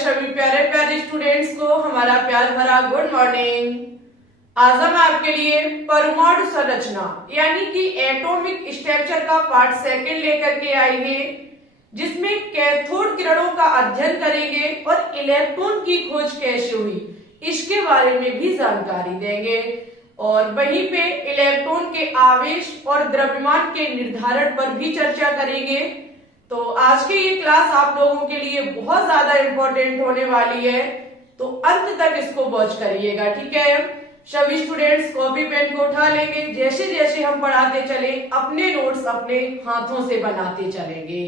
सभी प्यारे प्यारे स्टूडेंट्स को हमारा प्यार भरा गुड मॉर्निंग। आज हम आपके लिए परमाणु संरचना यानी कि एटॉमिक स्ट्रक्चर का पार्ट सेकंड लेकर के आए हैं, जिसमें कैथोड किरणों का अध्ययन करेंगे और इलेक्ट्रॉन की खोज कैसे हुई इसके बारे में भी जानकारी देंगे और वहीं पे इलेक्ट्रॉन के आवेश और द्रव्यमान के निर्धारण पर भी चर्चा करेंगे। तो आज की ये क्लास आप लोगों के लिए बहुत ज्यादा इम्पोर्टेंट होने वाली है, तो अंत तक इसको वॉच करिएगा, ठीक है। सभी स्टूडेंट्स कॉपी पेन को उठा लेंगे, जैसे जैसे हम पढ़ाते चले अपने नोट्स अपने हाथों से बनाते चलेंगे।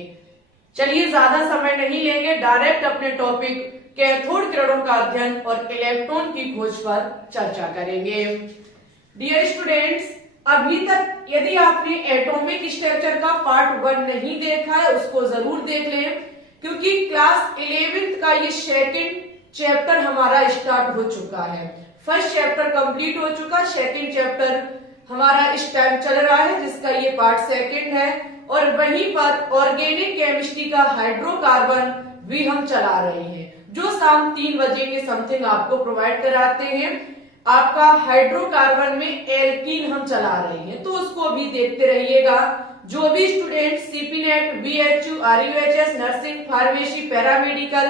चलिए ज्यादा समय नहीं लेंगे, डायरेक्ट अपने टॉपिक कैथोड किरणों का अध्ययन और इलेक्ट्रॉन की खोज पर चर्चा करेंगे। डियर स्टूडेंट्स, अभी तक यदि आपने एटॉमिक स्ट्रक्चर का पार्ट 1 नहीं देखा है उसको जरूर देख लें, क्योंकि क्लास 11th का ये सेकंड चैप्टर हमारा स्टार्ट हो चुका है। फर्स्ट चैप्टर कंप्लीट हो चुका, सेकंड चैप्टर हमारा इस टाइम चल रहा है, जिसका ये पार्ट सेकंड है। और वहीं पर ऑर्गेनिक केमिस्ट्री का हाइड्रोकार्बन भी हम चला रहे हैं, जो शाम 3 बजे के समथिंग आपको प्रोवाइड कराते हैं। आपका हाइड्रोकार्बन में एल्कीन हम चला रहे हैं, तो उसको भी देखते रहिएगा। जो भी student CP net, BHU, RUHS, nursing, pharmacy, paramedical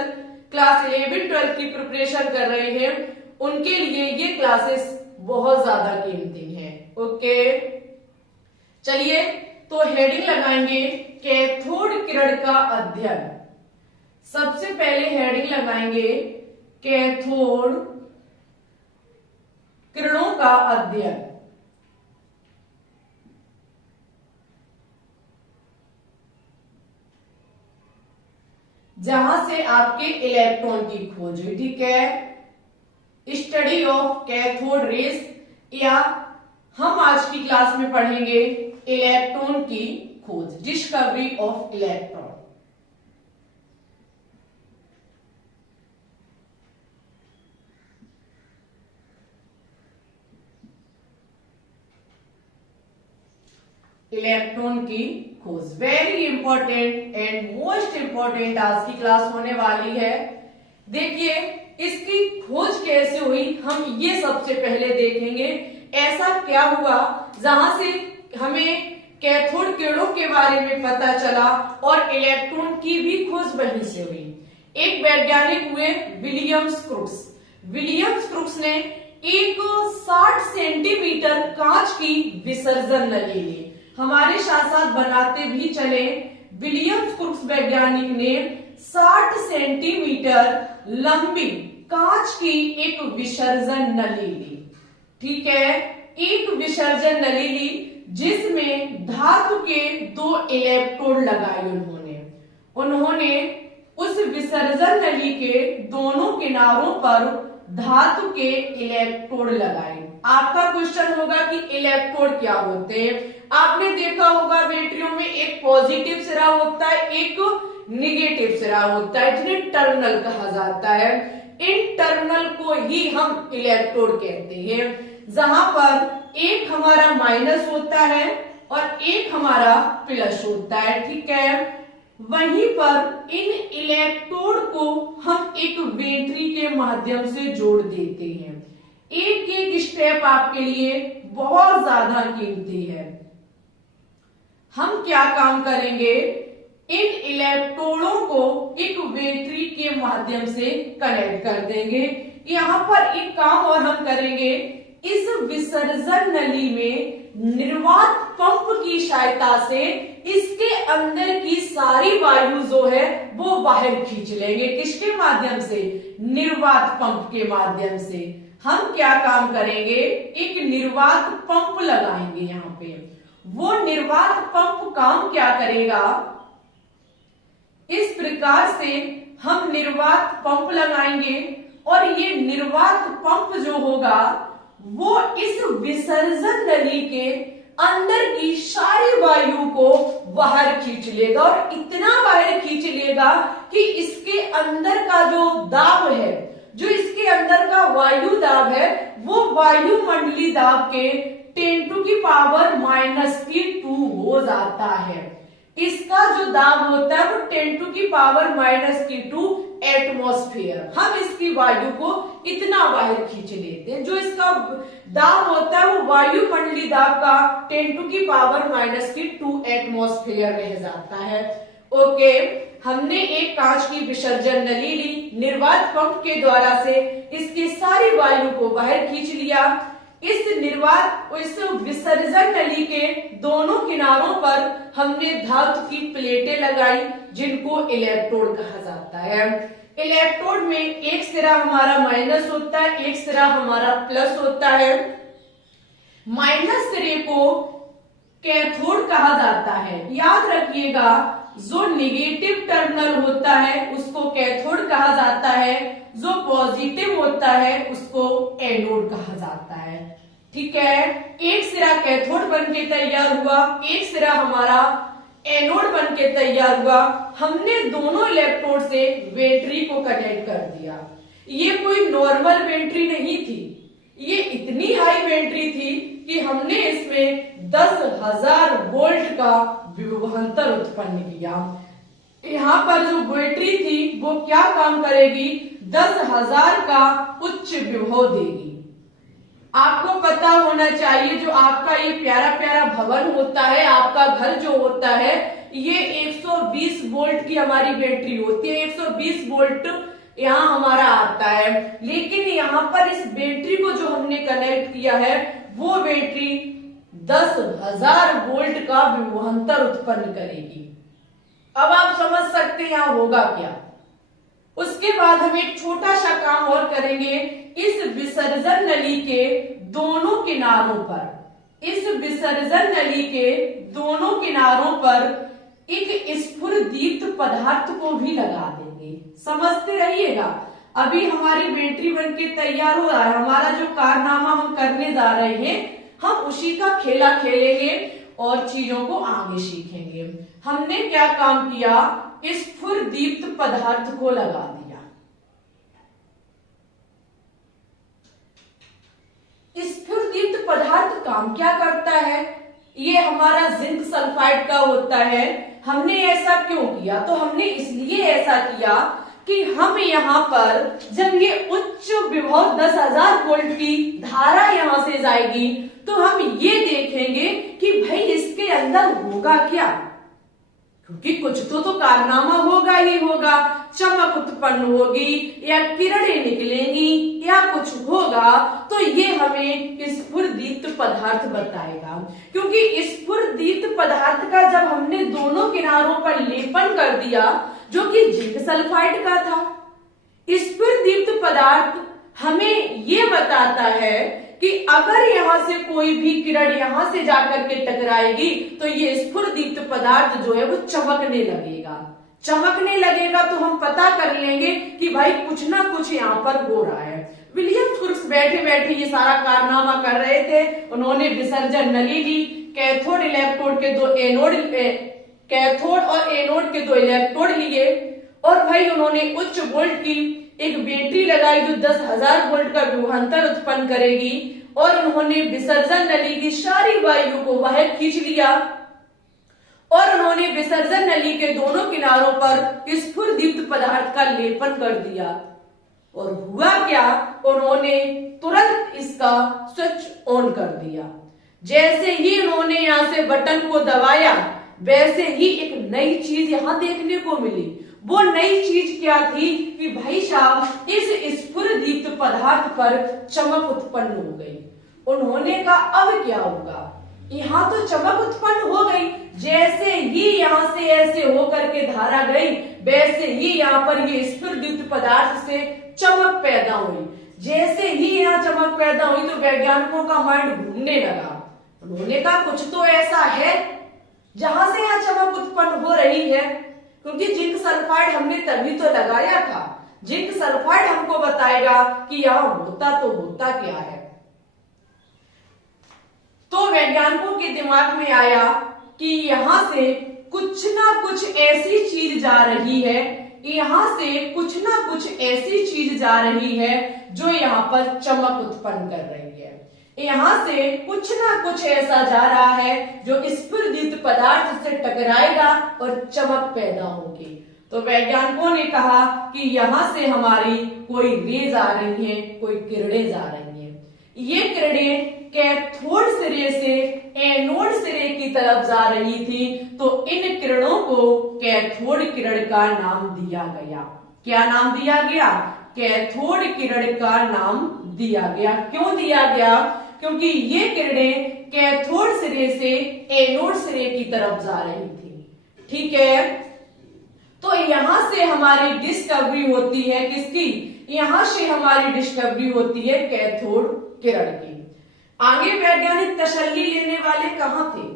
class 11-12 की प्रिपरेशन कर रहे हैं, उनके लिए ये क्लासेस बहुत ज्यादा कीमती हैं। ओके, चलिए तो हेडिंग लगाएंगे कैथोड किरण का अध्ययन। सबसे पहले हेडिंग लगाएंगे कैथोड किरणों का अध्ययन। जहां से आपके इलेक्ट्रॉन की खोज हुई, ठीक है। स्टडी ऑफ कैथोड रेस, या हम आज की क्लास में पढ़ेंगे इलेक्ट्रॉन की खोज, डिस्कवरी ऑफ इलेक्ट्रॉन। इलेक्ट्रॉन की खोज very important and most important आज की क्लास होने वाली है। देखिए इसकी खोज कैसे हुई हम ये सबसे पहले देखेंगे। ऐसा क्या हुआ जहां से हमें कैथोड किरणों के बारे में पता चला और इलेक्ट्रॉन की भी खोज वहीं से हुई। एक वैज्ञानिक हुए विलियम्स क्रूक्स। विलियम्स क्रूक्स ने एक 60 सेंटीमीटर कांच की विसर्जन नली ली। हमारे साथ साथ बनाते भी चले, विलियम्स क्रूक्स वैज्ञानिक ने 60 सेंटीमीटर लंबी कांच की एक विसर्जन नली ली, ठीक है। एक विसर्जन नली ली जिसमें धातु के 2 इलेक्ट्रोड लगाए उन्होंने उस विसर्जन नली के दोनों किनारों पर धातु के इलेक्ट्रोड लगाए। आपका क्वेश्चन होगा कि इलेक्ट्रोड क्या होते हैं। आपने देखा होगा बैटरियों में एक पॉजिटिव सिरा होता है, एक निगेटिव सिरा होता है, जिन्हें टर्मिनल कहा जाता है। इन टर्मिनल को ही हम इलेक्ट्रोड कहते हैं, जहां पर एक हमारा माइनस होता है और एक हमारा प्लस होता है, ठीक है। वहीं पर इन इलेक्ट्रोड को हम एक बैटरी के माध्यम से जोड़ देते हैं। एक एक स्टेप आपके लिए बहुत ज्यादा कीमती है। हम क्या काम करेंगे, इन इलेक्ट्रोडों को एक बैटरी के माध्यम से कनेक्ट कर देंगे। यहाँ पर एक काम और हम करेंगे, इस विसर्जन नली में निर्वात पंप की सहायता से इसके अंदर की सारी वायु जो है वो बाहर खींच लेंगे। किसके माध्यम से, निर्वात पंप के माध्यम से। हम क्या काम करेंगे, एक निर्वात पंप लगाएंगे यहाँ पे। वो निर्वात पंप काम क्या करेगा, इस प्रकार से हम निर्वात पंप लगाएंगे और ये निर्वात पंप जो होगा वो इस विसर्जन नली के अंदर की सारी वायु को बाहर खींच लेगा, और इतना बाहर खींच लेगा कि इसके अंदर का जो दाब है, जो इसके अंदर का वायु दाब है, वो वायुमंडलीय दाब के 10⁻⁻² हो जाता है। इसका जो दाब होता है वो 10⁻⁻² एटमॉस्फेयर, हम इसकी वायु को इतना बाहर खींच लेते हैं। जो इसका दाब होता है वो वायुमंडलीय दाब का 10⁻⁻² एटमॉस्फेयर रह जाता है। ओके, हमने एक कांच की विसर्जन नली ली, निर्वात पंप के द्वारा से इसकी सारी वायु को बाहर खींच लिया। इस विसर्जन नली के दोनों किनारों पर हमने धातु की प्लेटें लगाई, जिनको इलेक्ट्रोड कहा जाता है। इलेक्ट्रोड में एक सिरा हमारा माइनस होता है, एक सिरा हमारा प्लस होता है। माइनस सिरे को कैथोड कहा जाता है। याद रखिएगा, जो निगेटिव टर्मिनल होता है उसको कैथोड कहा जाता है, जो पॉजिटिव होता है उसको एनोड कहा जाता है। ठीक है, एक सिरा कैथोड बन के तैयार हुआ, एक सिरा हमारा एनोड बन के तैयार हुआ। हमने दोनों इलेक्ट्रोड से बैटरी को कनेक्ट कर दिया। ये कोई नॉर्मल बैटरी नहीं थी, ये इतनी हाई बैटरी थी कि हमने इसमें 10,000 वोल्ट का विभवांतर उत्पन्न किया। यहाँ पर जो बैटरी थी वो क्या काम करेगी, 10,000 का उच्च विभव देगी। आपको पता होना चाहिए, जो आपका ये प्यारा प्यारा भवन होता है, आपका घर जो होता है, ये 120 वोल्ट की हमारी बैटरी होती है। 120 वोल्ट यहाँ हमारा आता है, लेकिन यहाँ पर इस बैटरी को जो हमने कनेक्ट किया है वो बैटरी 10,000 वोल्ट का विभवांतर उत्पन्न करेगी। अब आप समझ सकते हैं यहाँ होगा क्या। उसके बाद हम एक छोटा सा काम और करेंगे। इस विसर्जन नली के दोनों किनारों पर, इस विसर्जन नली के दोनों किनारों पर एक स्फुरदीप्त पदार्थ को भी लगा देंगे। समझते रहिएगा। अभी हमारी बैटरी बनके तैयार हो रहा है। हमारा जो कारनामा हम करने जा रहे हैं, हम उसी का खेला खेलेंगे और चीजों को आगे सीखेंगे। हमने क्या काम किया, स्फुरदीप्त पदार्थ को लगा दिया। स्फुरदीप्त पदार्थ काम क्या करता है, ये हमारा जिंक सल्फाइड का होता है। हमने ऐसा क्यों किया, तो हमने इसलिए ऐसा किया कि हम यहाँ पर जब ये उच्च विभव 10,000 वोल्ट की धारा यहाँ से जाएगी तो हम ये देखेंगे कि भाई इसके अंदर होगा क्या, क्योंकि कुछ तो कारनामा होगा ही होगा। चमक उत्पन्न होगी या किरणें निकलेंगी या कुछ होगा, तो ये हमें स्फुरदीप्त पदार्थ बताएगा। क्योंकि स्फुरदीप्त पदार्थ का जब हमने दोनों किनारों पर लेपन कर दिया, जो कि जिंक सल्फाइड का था, स्फुरदीप्त पदार्थ हमें ये बताता है कि अगर यहाँ से कोई भी किरण यहाँ से जाकर के टकराएगी तो ये स्फुरदीप्त पदार्थ जो है वो चमकने लगेगा। चमकने लगेगा तो हम पता कर लेंगे कि भाई कुछ ना कुछ यहाँ पर हो रहा है। विलियम क्रुक्स बैठे बैठे ये सारा कारनामा कर रहे थे। उन्होंने विसर्जन नली ली, कैथोड इलेक्ट्रोड के दो एनोड, कैथोड और एनोड के दो इलेक्ट्रोड लिए और भाई उन्होंने उच्च वोल्ट की एक बैटरी लगाई जो 10,000 वोल्ट का विभवांतर उत्पन्न करेगी और उन्होंने विसर्जन नली की सारी वायु को बाहर खींच लिया और उन्होंने विसर्जन नली के दोनों किनारों पर स्फुरदीप्त पदार्थ का लेपन कर दिया। और हुआ क्या, उन्होंने तुरंत इसका स्विच ऑन कर दिया। जैसे ही उन्होंने यहाँ से बटन को दबाया, वैसे ही एक नई चीज यहाँ देखने को मिली। वो नई चीज क्या थी कि भाई साहब इस स्फुरदीप्त पदार्थ पर चमक उत्पन्न हो गई। उन्होंने कहा अब क्या होगा, यहाँ तो चमक उत्पन्न हो गई, जैसे ही यहाँ से ऐसे होकर के धारा गई वैसे ही यहाँ पर ये स्फुरदीप्त पदार्थ से चमक पैदा हुई। जैसे ही यहाँ चमक पैदा हुई तो वैज्ञानिकों का माइंड घूमने लगा। उन्होंने कहा कुछ तो ऐसा है जहां से यहाँ चमक उत्पन्न हो रही है, क्योंकि जिंक सल्फाइड हमने तभी तो लगाया था। जिंक सल्फाइड हमको बताएगा कि यहाँ होता तो होता क्या है। तो वैज्ञानिकों के दिमाग में आया कि यहाँ से कुछ ना कुछ ऐसी चीज जा रही है, यहाँ से कुछ ना कुछ ऐसी चीज जा रही है जो यहाँ पर चमक उत्पन्न कर रही है। यहाँ से कुछ ना कुछ ऐसा जा रहा है जो स्फुरदीप्त पदार्थ से टकराएगा और चमक पैदा होगी। तो वैज्ञानिकों ने कहा कि यहां से हमारी कोई रेज आ रही है, कोई किरणें जा रही हैं। ये किरणें कैथोड सिरे से एनोड सिरे की तरफ जा रही थी, तो इन किरणों को कैथोड किरण का नाम दिया गया। क्या नाम दिया गया? कैथोड किरण का नाम दिया गया। क्यों दिया गया? क्योंकि ये किरणें कैथोड सिरे से एनोड सिरे की तरफ जा रही थी। ठीक है, तो यहां से हमारी डिस्कवरी होती है किसकी? यहां से हमारी डिस्कवरी होती है कैथोड किरण की। आगे वैज्ञानिक तसल्ली लेने वाले कहां थे?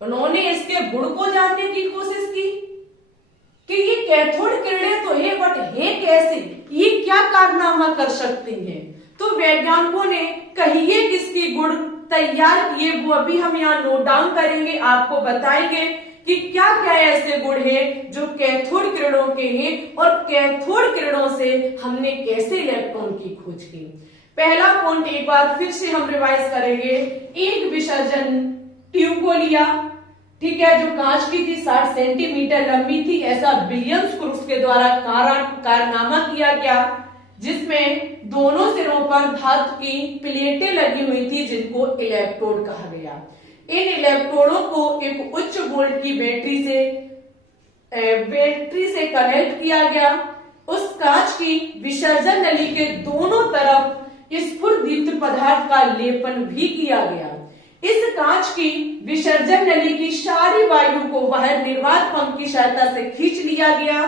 उन्होंने इसके गुण को जानने की कोशिश की कि ये कैथोड किरणें तो है, बट है कैसे, ये क्या कारनामा कर सकती हैं। तो वैज्ञानिकों ने कहिए किसकी गुण तैयार किए, वो अभी हम यहाँ नोट डाउन करेंगे, आपको बताएंगे कि क्या क्या ऐसे गुण हैं जो कैथोड किरणों के हैं और कैथोड किरणों से हमने कैसे इलेक्ट्रॉन की खोज की। पहला पॉइंट एक बार फिर से हम रिवाइज करेंगे। एक विसर्जन ट्यूब को लिया, ठीक है, जो कांच की थी, 60 सेंटीमीटर लंबी थी। ऐसा विलियम्स क्रूक्स के द्वारा कारनामा किया गया, जिसमें दोनों सिरों पर धातु की प्लेटें लगी हुई थी, जिनको इलेक्ट्रोड कहा गया। इन इलेक्ट्रोडों को एक उच्च वोल्ट की बैटरी से कनेक्ट किया गया। उस कांच की विसर्जन नली के दोनों तरफ स्फुरदीप्त पदार्थ का लेपन भी किया गया। इस कांच की विसर्जन नली की सारी वायु को बाहर निर्वात पंप की सहायता से खींच लिया गया।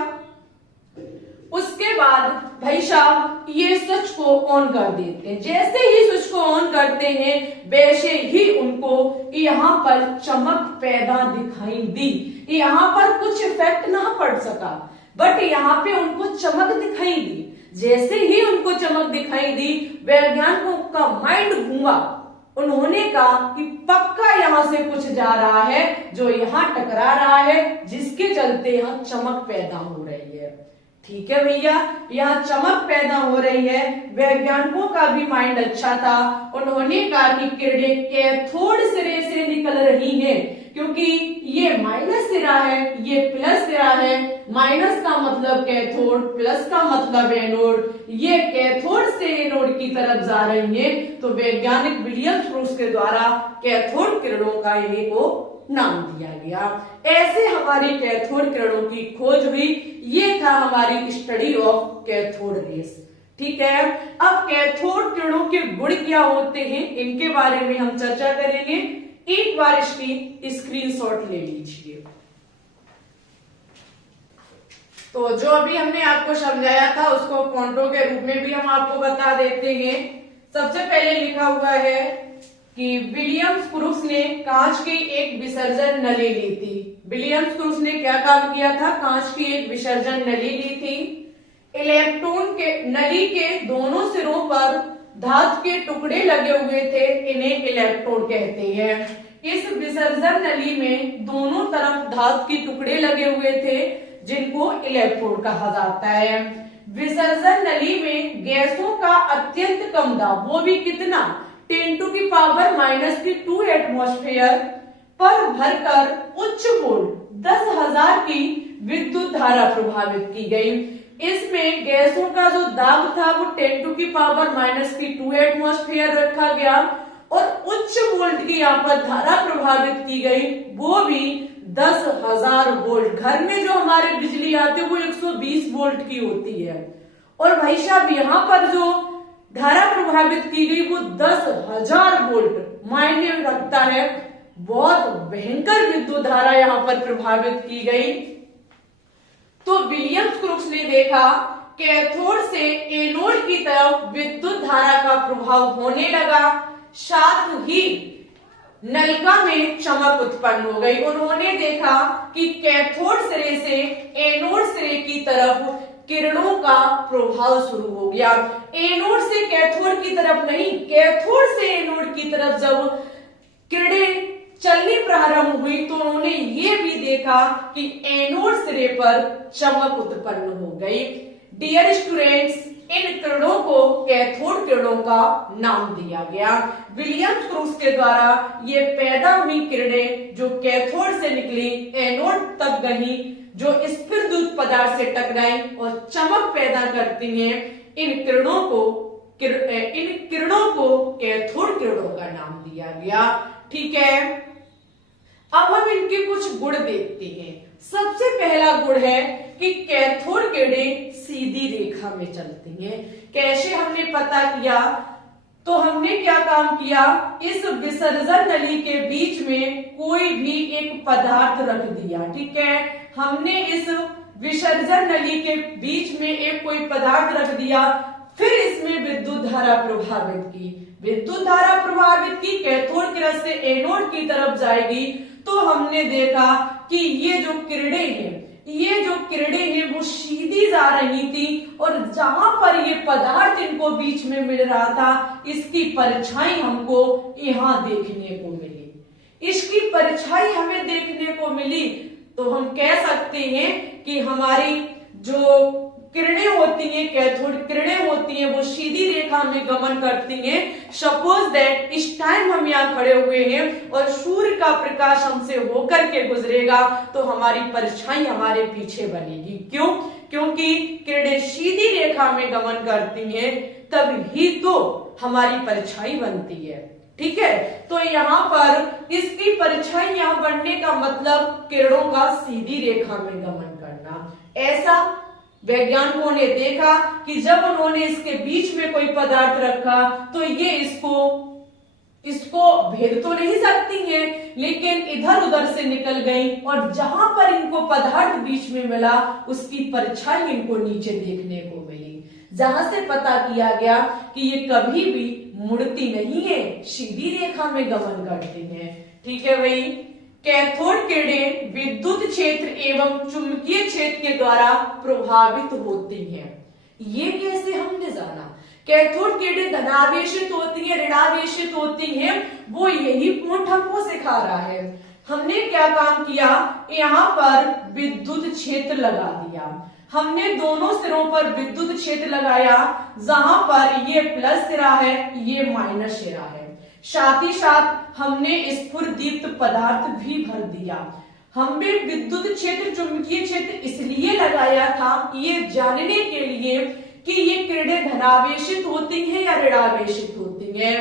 उसके बाद भाई साहब ये स्विच को ऑन कर देते हैं। जैसे ही स्विच को ऑन करते हैं, वैसे ही उनको यहाँ पर चमक पैदा दिखाई दी। यहाँ पर कुछ इफेक्ट ना पड़ सका, बट यहाँ पे उनको चमक दिखाई दी। जैसे ही उनको चमक दिखाई दी, वैज्ञानिकों का माइंड घूमा। उन्होंने कहा कि पक्का यहाँ से कुछ जा रहा है, जो यहाँ टकरा रहा है, जिसके चलते यहाँ चमक पैदा हो रही है। ठीक है भैया, यहाँ चमक पैदा हो रही है। वैज्ञानिकों का भी माइंड अच्छा था। उन्होंने कहा कि किरणें कैथोड सिरे से निकल रही हैं, क्योंकि ये माइनस सिरा है, ये प्लस सिरा है। माइनस का मतलब कैथोड, प्लस का मतलब एनोड। ये कैथोड से एनोड की तरफ जा रही है, तो वैज्ञानिक विलियम्स क्रूक्स के द्वारा कैथोड किरणों का इन्हीं को नाम दिया गया। ऐसे हमारी कैथोड किरणों की खोज हुई। ये था हमारी स्टडी ऑफ कैथोड रेस। ठीक है, अब कैथोड किरणों के गुण क्या होते हैं, इनके बारे में हम चर्चा करेंगे। एक बार इसकी स्क्रीनशॉट ले लीजिए। तो जो अभी हमने आपको समझाया था, उसको पॉइंटों के रूप में भी हम आपको बता देते हैं। सबसे पहले लिखा हुआ है कि विलियम्स क्रूक्स ने कांच की एक विसर्जन नली ली थी। विलियम्स क्रूक्स ने क्या काम किया था? कांच की एक विसर्जन नली ली थी। इलेक्ट्रॉन के नली के दोनों सिरों पर धातु के टुकड़े लगे हुए थे, इन्हें इलेक्ट्रोड कहते हैं। इस विसर्जन नली में दोनों तरफ धातु के टुकड़े लगे हुए थे, जिनको इलेक्ट्रोड कहा जाता है। विसर्जन नली में गैसों का अत्यंत कम दाब, वो भी कितना? 10⁻⁻² एटमॉस्फेयर पर भरकर उच्च वोल्ट 10,000 की विद्युत धारा प्रभावित की गई। इसमें गैसों का जो दाब था वो 10⁻⁻² एटमॉस्फेयर रखा गया और उच्च वोल्ट की यहाँ पर धारा प्रभावित की गई, वो भी 10,000 वोल्ट। घर में जो हमारे बिजली आती है वो 120 वोल्ट की होती है, और भाई साहब यहाँ पर जो धारा प्रभावित की गई वो 10,000 वोल्ट मायने रखता है। बहुत भयंकर विद्युत धारा यहाँ पर प्रभावित की गई। तो विलियम्स क्रूक्स ने देखा कैथोड से एनोड की तरफ विद्युत धारा का प्रभाव होने लगा, साथ ही नलिका में चमक उत्पन्न हो गई। उन्होंने देखा कि कैथोड सिरे से एनोड सिरे की तरफ किरणों का प्रभाव शुरू हो गया। एनोड से कैथोड की तरफ नहीं, कैथोड से एनोड की तरफ जब किरणें चलनी प्रारंभ हुई, तो उन्होंने ये भी देखा कि एनोड सिरे पर चमक उत्पन्न हो गई। डियर स्टूडेंट्स, इन किरणों को कैथोड किरणों का नाम दिया गया। विलियम्स क्रूक्स के द्वारा ये पैदा हुई किरणें जो कैथोड से निकली, एनोड तक गई, जो स्फुरदूत पदार्थ से टकराई और चमक पैदा करती हैं, इन किरणों को कैथोड किरणों का नाम दिया गया। ठीक है, अब हम इनके कुछ गुण देखते हैं। सबसे पहला गुण है कि कैथोड किरणें सीधी रेखा में चलती हैं। कैसे हमने पता किया? तो हमने क्या काम किया, इस विसर्जन नली के बीच में कोई भी एक पदार्थ रख दिया। ठीक है, हमने इस विसर्जन नली के बीच में एक कोई पदार्थ रख दिया, फिर इसमें विद्युत धारा प्रभावित की। विद्युत धारा प्रभावित की, कैथोड किरण से एनोड की तरफ जाएगी। तो हमने देखा कि ये जो किरणें हैं वो सीधी जा रही थी, और जहां पर ये पदार्थ इनको बीच में मिल रहा था, इसकी परछाई हमको यहां देखने को मिली। इसकी परछाई हमें देखने को मिली, तो हम कह सकते हैं कि हमारी जो किरणें होती हैं, कैथोड किरणें होती हैं, वो सीधी रेखा में गमन करती हैं। सपोज दैट इस टाइम हम यहाँ खड़े हुए हैं और सूर्य का प्रकाश हमसे होकर के गुजरेगा, तो हमारी परछाई हमारे पीछे बनेगी। क्यों? क्योंकि किरणें सीधी रेखा में गमन करती हैं, तभी तो हमारी परछाई बनती है। ठीक है, तो यहाँ पर इसकी परछाई यहाँ बनने का मतलब किरणों का सीधी रेखा में गमन करना। ऐसा वैज्ञानिकों ने देखा कि जब उन्होंने इसके बीच में कोई पदार्थ रखा, तो ये इसको भेद तो नहीं सकती हैं, लेकिन इधर उधर से निकल गई, और जहां पर इनको पदार्थ बीच में मिला, उसकी परछाई इनको नीचे देखने को मिली, जहां से पता किया गया कि ये कभी भी मुड़ती नहीं है, सीधी रेखा में गमन करती हैं। ठीक है भाई, कैथोड किरणें विद्युत क्षेत्र एवं चुंबकीय क्षेत्र के द्वारा प्रभावित होती हैं। ये कैसे हमने जाना? कैथोड किरणें धनावेशित होती है, ऋणावेशित होती हैं, वो यही पॉइंट हमको सिखा रहा है। हमने क्या काम किया, यहाँ पर विद्युत क्षेत्र लगा दिया। हमने दोनों सिरों पर विद्युत क्षेत्र लगाया, जहां पर ये प्लस सिरा है, ये माइनस सिरा है। साथ ही साथ हमने स्फुरदीप्त पदार्थ भी भर दिया। हमने विद्युत क्षेत्र, चुंबकीय क्षेत्र इसलिए लगाया था, ये जानने के लिए कि ये किरणें धनावेशित होती हैं या ऋणावेशित होती हैं।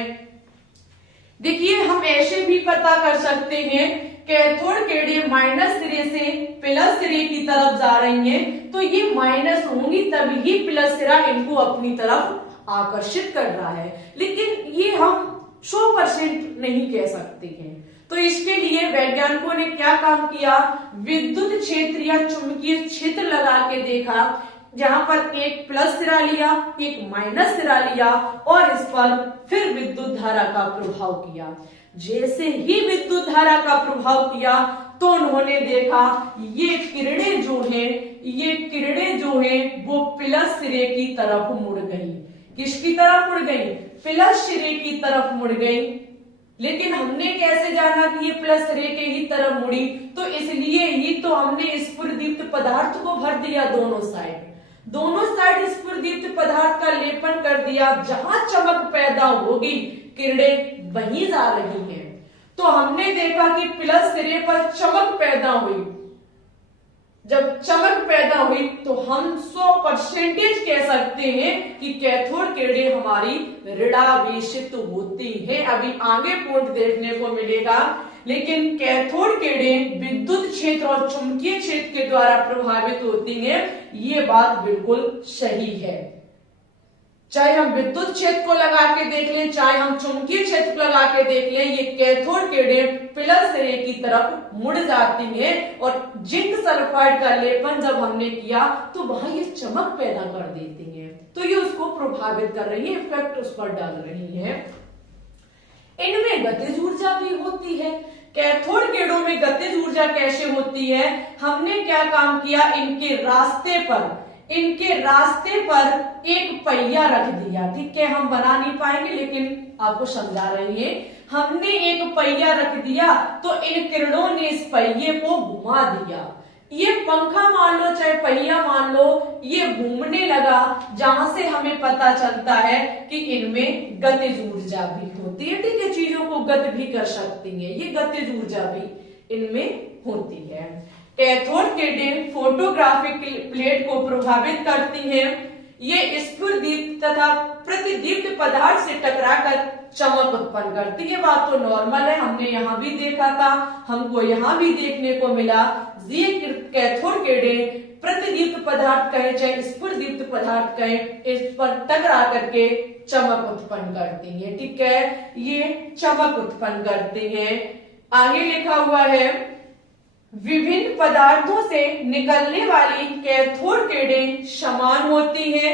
देखिए, हम ऐसे भी पता कर सकते हैं, कैथोड किरणें माइनस सिरे से प्लस सिरे की तरफ जा रही हैं, तो ये माइनस होंगी, तभी प्लस सिरा इनको अपनी तरफ आकर्षित कर रहा है। लेकिन ये हम 100% नहीं कह सकते हैं। तो इसके लिए वैज्ञानिकों ने क्या काम किया, विद्युत क्षेत्र या चुंबकीय क्षेत्र लगा के देखा, जहां पर एक प्लस सिरा लिया, एक माइनस सिरा लिया, और इस पर फिर विद्युत धारा का प्रभाव किया। जैसे ही विद्युत धारा का प्रभाव किया, तो उन्होंने देखा ये किरणें जो हैं वो प्लस सिरे की तरफ मुड़ गई। किसकी तरफ मुड़ गई? प्लस सिरे की तरफ मुड़ गई। लेकिन हमने कैसे जाना कि ये प्लस सिरे के ही तरफ मुड़ी? तो इसलिए ही तो हमने स्फुरदीप्त पदार्थ को भर दिया दोनों साइड स्फुरदीप्त पदार्थ का लेपन कर दिया। जहां चमक पैदा होगी, किरणें वहीं जा रही हैं। तो हमने देखा कि प्लस सिरे पर चमक पैदा हुई। जब चमक पैदा हुई, तो हम 100% कह सकते हैं कि कैथोड किरणें हमारी ऋणावेशित होती हैं। अभी आगे पॉइंट देखने को मिलेगा, लेकिन कैथोड किरणें विद्युत क्षेत्र और चुंबकीय क्षेत्र के द्वारा प्रभावित होती हैं, ये बात बिल्कुल सही है। चाहे हम विद्युत क्षेत्र को लगा के देख लें, चाहे हम चुंबकीय क्षेत्र को लगा के देख लें, ये कैथोड किरणें प्लस सिरे की तरफ मुड़ जाती हैं, और जिंक सल्फाइड का लेपन जब हमने किया, तो वहां ये चमक पैदा कर देती हैं। तो ये उसको प्रभावित कर रही है, इफेक्ट उस पर डाल रही है। इनमें गतिज ऊर्जा भी होती है। कैथोड किरणों में गतिज ऊर्जा कैसे होती है? हमने क्या काम किया, इनके रास्ते पर एक पहिया रख दिया। ठीक है, हम बना नहीं पाएंगे, लेकिन आपको समझा रही है। हमने एक पहिया रख दिया, तो इन किरणों ने इस पहिए को घुमा दिया। ये पंखा मान लो, चाहे पहिया मान लो, ये घूमने लगा, जहां से हमें पता चलता है कि इनमें गतिज ऊर्जा भी होती है। ठीक है, चीजों को गति भी कर सकती है, ये गतिज ऊर्जा भी इनमें होती है। कैथोड किरणें फोटोग्राफिक प्लेट को प्रभावित करती हैं। ये स्फुरदीप्त तथा प्रतिदीप्त पदार्थ से टकराकर चमक उत्पन्न करती है। बात तो नॉर्मल है, हमने यहाँ भी देखा था, हमको यहाँ भी देखने को मिला। ये कैथोड किरणें प्रतिदीप्त पदार्थ कहे चाहे स्फुरदीप्त पदार्थ कहे, इस पर टकरा करके चमक उत्पन्न करती है। ठीक है, ये चमक उत्पन्न करती हैं। आगे लिखा हुआ है विभिन्न पदार्थों से निकलने वाली कैथोड किरणें समान होती हैं,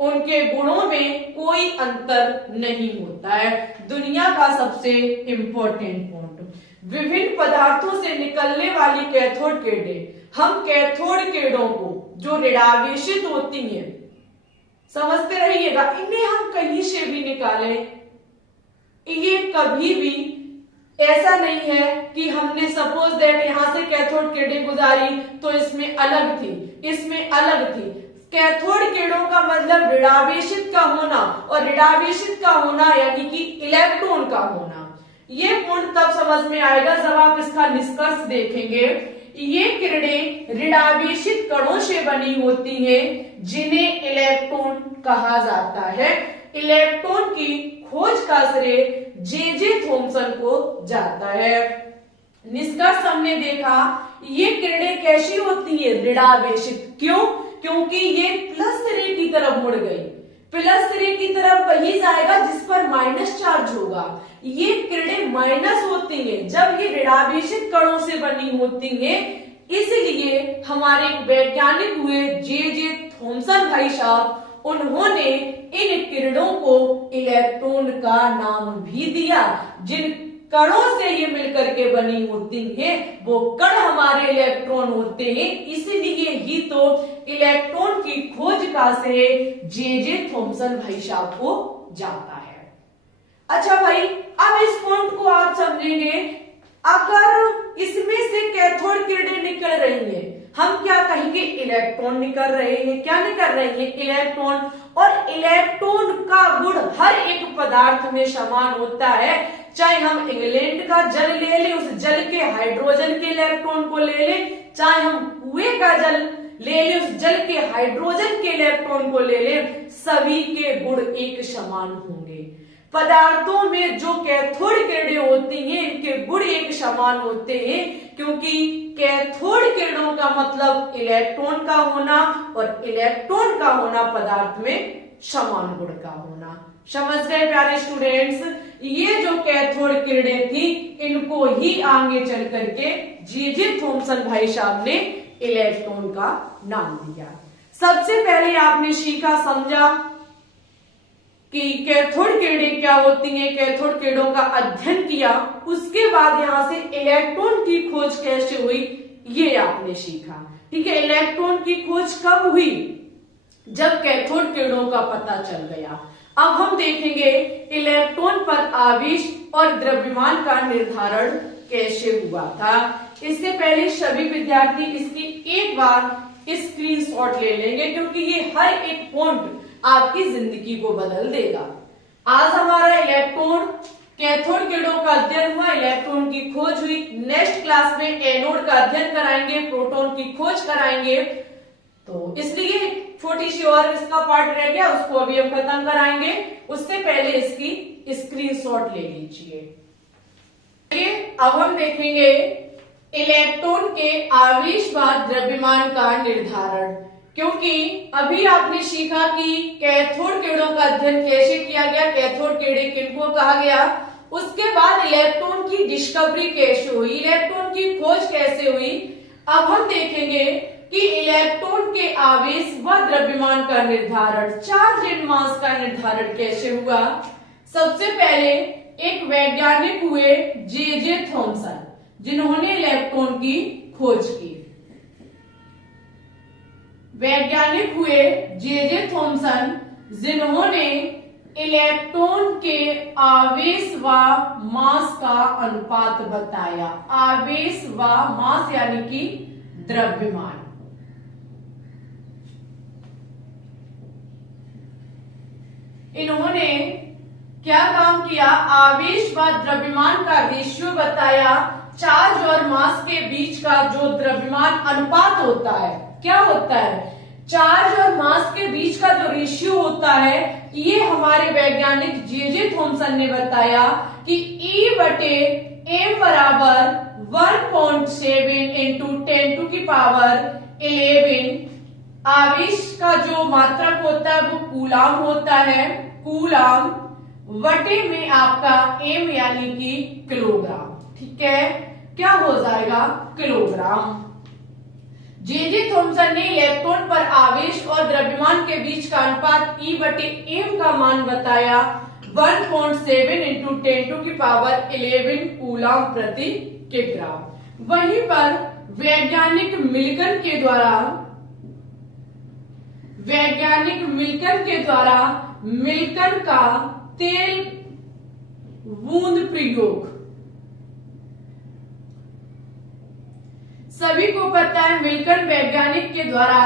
उनके गुणों में कोई अंतर नहीं होता है। दुनिया का सबसे इंपॉर्टेंट पॉइंट, विभिन्न पदार्थों से निकलने वाली कैथोड किरणें, हम कैथोड किरणों को जो ऋणावेशित होती हैं, समझते रहिएगा, इन्हें हम कहीं से भी निकालें, ये कभी भी ऐसा नहीं है कि हमने सपोज दैट यहां से कैथोड किरणें गुजारी तो इसमें अलग थी, इसमें अलग थी। कैथोड किरणों का मतलब ऋणावेशित का होना, और ऋणावेशित का होना यानी कि इलेक्ट्रॉन का होना। ये पॉइंट तब समझ में आएगा जब आप इसका निष्कर्ष देखेंगे। ये किरणें ऋणावेशित कणों से बनी होती हैं, जिन्हें इलेक्ट्रॉन कहा जाता है। इलेक्ट्रॉन की खोज का श्रेय जे थॉमसन को जाता है। निष्कर्ष हमने देखा, ये किरणें कैसी होती है? ऋणावेशित। क्यों? क्योंकि ये प्लस रे की तरफ मुड़ गई। प्लस रे की तरफ वही जाएगा जिस पर माइनस चार्ज होगा। ये किरणें माइनस होती हैं जब ये ऋणावेशित कणों से बनी होती हैं। इसलिए हमारे वैज्ञानिक हुए जे थॉमसन भाई साहब, उन्होंने इन किरणों को इलेक्ट्रॉन का नाम भी दिया। जिन कणों से ये मिलकर के बनी होती हैं वो कण हमारे इलेक्ट्रॉन होते हैं। इसलिए ही तो इलेक्ट्रॉन की खोज का श्रेय जे थॉमसन भाई साहब को जाता है। अच्छा भाई, अब इस पॉइंट को आप समझेंगे, अगर इसमें से कैथोड किरणें निकल रही हैं, हम क्या कहेंगे? इलेक्ट्रॉन निकल रहे हैं। क्या निकल रहे हैं? इलेक्ट्रॉन। और इलेक्ट्रॉन का गुण हर एक पदार्थ में समान होता है। चाहे हम इंग्लैंड का जल ले लें, उस जल के हाइड्रोजन के इलेक्ट्रॉन को ले लें, चाहे हम कुएं का जल ले लें, उस जल के हाइड्रोजन के इलेक्ट्रॉन को ले लें, सभी के गुण एक समान होंगे। पदार्थों में जो कैथोड किरणें होती हैं, इनके गुण एक समान होते हैं, क्योंकि कैथोड किरणों का मतलब इलेक्ट्रॉन का होना, और इलेक्ट्रॉन का होना पदार्थ में समान गुण का होना। समझ गए प्यारे स्टूडेंट्स? ये जो कैथोड किरणें थी, इनको ही आगे चल करके जे थॉमसन भाई साहब ने इलेक्ट्रॉन का नाम दिया। सबसे पहले आपने सीखा, समझा कि कैथोड किरणें क्या होती हैं, कैथोड किरणों का अध्ययन किया। उसके बाद यहां से इलेक्ट्रॉन की खोज कैसे हुई, ये आपने सीखा। ठीक है, इलेक्ट्रॉन की खोज कब हुई? जब कैथोड किरणों का पता चल गया। अब हम देखेंगे इलेक्ट्रॉन पर आवेश और द्रव्यमान का निर्धारण कैसे हुआ था। इससे पहले सभी विद्यार्थी इसकी एक बार स्क्रीनशॉट ले लेंगे, क्योंकि ये हर एक पॉइंट आपकी जिंदगी को बदल देगा। आज हमारा इलेक्ट्रॉन कैथोड किरणों का अध्ययन हुआ, इलेक्ट्रॉन की खोज हुई। नेक्स्ट क्लास में एनोड का अध्ययन कराएंगे, प्रोटॉन की खोज कराएंगे। तो इसलिए छोटी सी और इसका पार्ट रह गया, उसको अभी हम खत्म कराएंगे। उससे पहले इसकी स्क्रीनशॉट ले लीजिए। अब हम देखेंगे इलेक्ट्रॉन के आवेश व द्रव्यमान का निर्धारण, क्योंकि अभी आपने सीखा कि कैथोड किरणों का अध्ययन कैसे किया गया, कैथोड किरणें किनको कहा गया। उसके बाद इलेक्ट्रॉन की डिस्कवरी कैसे हुई, इलेक्ट्रॉन की खोज कैसे हुई। अब हम देखेंगे कि इलेक्ट्रॉन के आवेश व द्रव्यमान का निर्धारण, चार्ज एंड मास का निर्धारण कैसे हुआ। सबसे पहले एक वैज्ञानिक हुए जे थॉमसन, जिन्होंने इलेक्ट्रॉन की खोज की। वैज्ञानिक हुए जे थॉमसन, जिन्होंने इलेक्ट्रॉन के आवेश व मास का अनुपात बताया। आवेश व मास यानी कि द्रव्यमान। इन्होंने क्या काम किया? आवेश व द्रव्यमान का रेशियो बताया। चार्ज और मास के बीच का जो द्रव्यमान अनुपात होता है, क्या होता है, चार्ज और मास के बीच का जो रेशियो होता है, ये हमारे वैज्ञानिक जे थॉमसन ने बताया कि E बटे m बराबर 1.7 इंटू 10⁻11 आवेश का जो मात्रक होता है वो कूलाम होता है, कूलाम वटे में आपका m यानी कि किलोग्राम। ठीक है, क्या हो जाएगा, किलोग्राम। जे थॉमसन ने इलेक्ट्रॉन पर आवेश और द्रव्यमान के बीच का अनुपात E बटे m का मान बताया 1.7 इंटू 10⁻11 कूलाम प्रति किलोग्राम। वहीं पर वैज्ञानिक मिल्कन के द्वारा मिल्कन का तेल बूंद प्रयोग, सभी को पता है मिल्कन वैज्ञानिक के द्वारा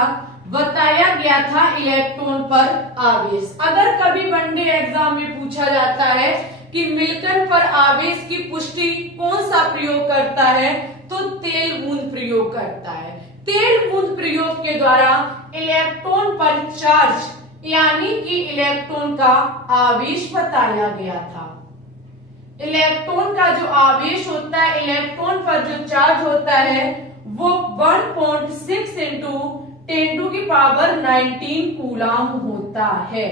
बताया गया था इलेक्ट्रॉन पर आवेश। अगर कभी वनडे एग्जाम में पूछा जाता है कि मिल्कन पर आवेश की पुष्टि कौन सा प्रयोग करता है, तो तेल बूंद प्रयोग करता है। तेल बूंद प्रयोग के द्वारा इलेक्ट्रॉन पर चार्ज यानी कि इलेक्ट्रॉन का आवेश बताया गया था। इलेक्ट्रॉन का जो आवेश होता है, इलेक्ट्रॉन पर जो चार्ज होता है वो 1.6 इंटू 10⁻19 कूलाम होता है।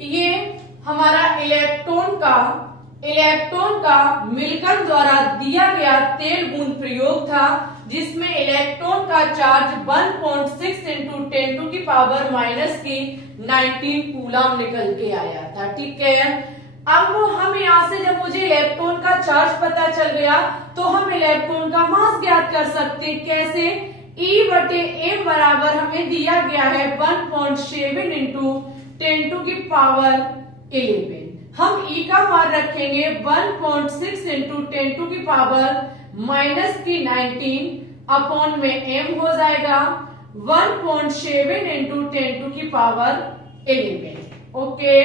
ये हमारा इलेक्ट्रॉन का मिल्कन द्वारा दिया गया तेल बूंद प्रयोग था, जिसमें इलेक्ट्रॉन का चार्ज 1.6 इंटू 10⁻⁻19 कूलाम निकल के आया था। ठीक है, अब हम यहां से जब मुझे इलेक्ट्रॉन का चार्ज पता चल गया तो हम इलेक्ट्रॉन का मास ज्ञात कर सकते हैं। कैसे, E बटे m बराबर हमें दिया गया है 1.7 इंटू 10⁻11। हम E का मान रखेंगे 1.6 इंटू 10⁻⁻19 अपॉन में m हो जाएगा 1.7 इंटू 10⁻11। ओके,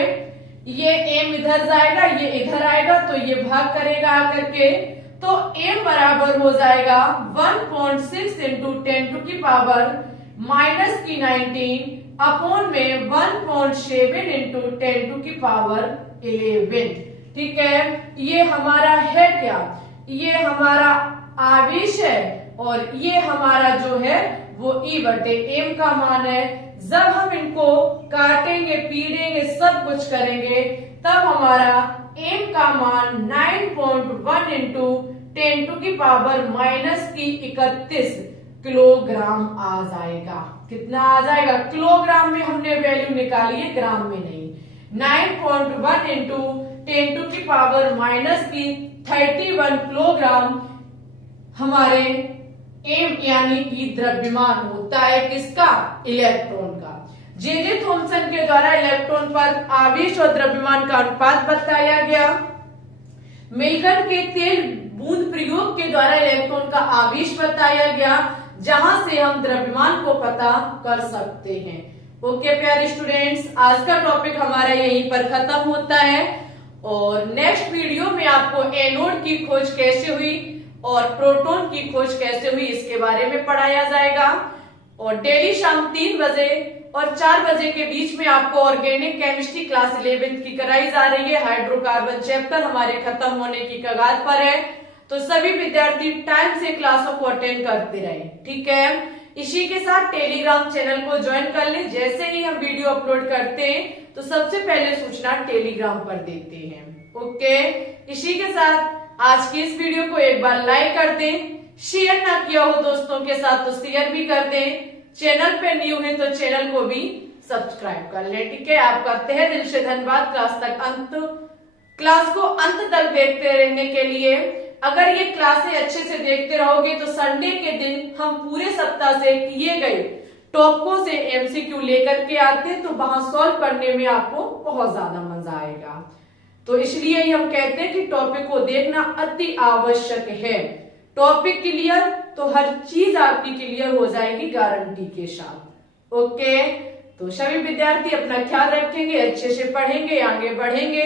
ये m इधर जाएगा, ये इधर आएगा, तो ये भाग करेगा आकर के, तो m बराबर हो जाएगा 1.6 इंटू 10⁻⁻19 अपॉन में 1.7 इंटू 10⁻11। ठीक है, ये हमारा है क्या, ये हमारा आवेश है और ये हमारा जो है वो E बटे m का मान है। जब हम इनको काटेंगे, पीड़ेंगे, सब कुछ करेंगे, तब हमारा m का मान 9.1 इंटू 10⁻⁻31 किलोग्राम आ जाएगा। कितना आ जाएगा, किलोग्राम में हमने वैल्यू निकाली है, ग्राम में नहीं। 9.1 इंटू 10⁻31 किलोग्राम हमारे m यानी कि द्रव्यमान होता है किसका, इलेक्ट्रॉन का। जे थॉमसन के द्वारा इलेक्ट्रॉन पर आवेश और द्रव्यमान का अनुपात बताया गया। मिल्कन के तेल बूंद प्रयोग के द्वारा इलेक्ट्रॉन का आवेश बताया गया, जहां से हम द्रव्यमान को पता कर सकते हैं। ओके प्यारे स्टूडेंट्स, आज का टॉपिक हमारा यहीं पर खत्म होता है और नेक्स्ट वीडियो में आपको एनोड की खोज कैसे हुई और प्रोटॉन की खोज कैसे हुई इसके बारे में पढ़ाया जाएगा। और डेली शाम 3 बजे और 4 बजे के बीच में आपको ऑर्गेनिक केमिस्ट्री क्लास 11th की कराई जा रही है। हाइड्रोकार्बन चैप्टर हमारे खत्म होने की कगार पर है, तो सभी विद्यार्थी टाइम से क्लासों को अटेंड करते रहे। ठीक है, इसी के साथ टेलीग्राम चैनल को ज्वाइन कर लें। जैसे ही हम वीडियो अपलोड करते हैं तो सबसे पहले सूचना टेलीग्राम पर देते हैं। ओके, इसी के साथ आज की इस वीडियो को एक बार लाइक कर दें, शेयर ना किया हो दोस्तों के साथ तो शेयर भी कर दें, चैनल पे न्यू है तो चैनल को भी सब्सक्राइब कर लें। ठीक है, आपका तहे दिल से धन्यवाद क्लास को अंत तक देखते रहने के लिए। अगर ये क्लासें अच्छे से देखते रहोगे तो संडे के दिन हम पूरे सप्ताह से किए गए टॉपिकों से एमसीक्यू लेकर के आते हैं, तो वहां सॉल्व करने में आपको बहुत ज्यादा मजा आएगा। तो इसलिए ही हम कहते हैं कि टॉपिक को देखना अति आवश्यक है। टॉपिक क्लियर तो हर चीज आपकी क्लियर हो जाएगी गारंटी के साथ। ओके, तो सभी विद्यार्थी अपना ख्याल रखेंगे, अच्छे से पढ़ेंगे, आगे बढ़ेंगे।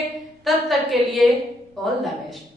तब तक के लिए ऑल द बेस्ट।